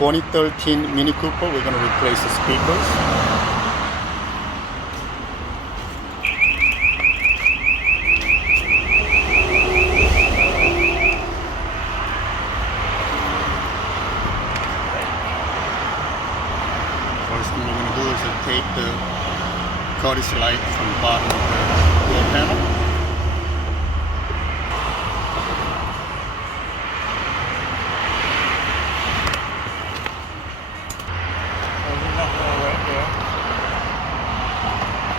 2013 Mini Cooper. We're going to replace the speakers. First thing we're going to do is to take the courtesy light from the bottom of the door panel.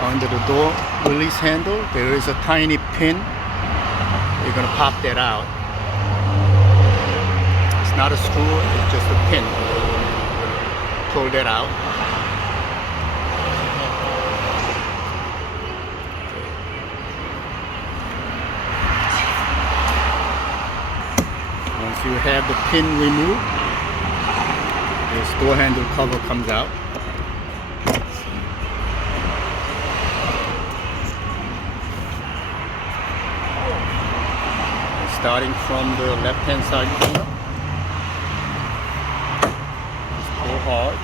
Under the door release handle, there is a tiny pin. You're going to pop that out. It's not a screw, it's just a pin. Pull that out. Once you have the pin removed, this door handle cover comes out. Starting from the left-hand side corner, just pull hard.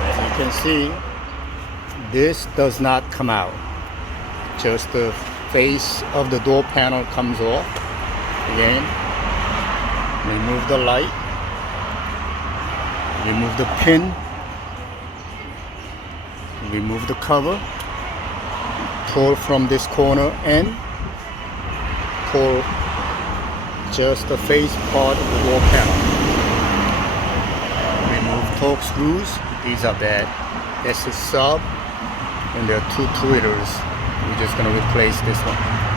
As you can see, this does not come out. Just the face of the door panel comes off. Again, remove the light, remove the pin, remove the cover, pull from this corner and pull just the face part of the door panel. Remove torque screws, these are bad. That's a sub, and there are two tweeters. We're just going to replace this one.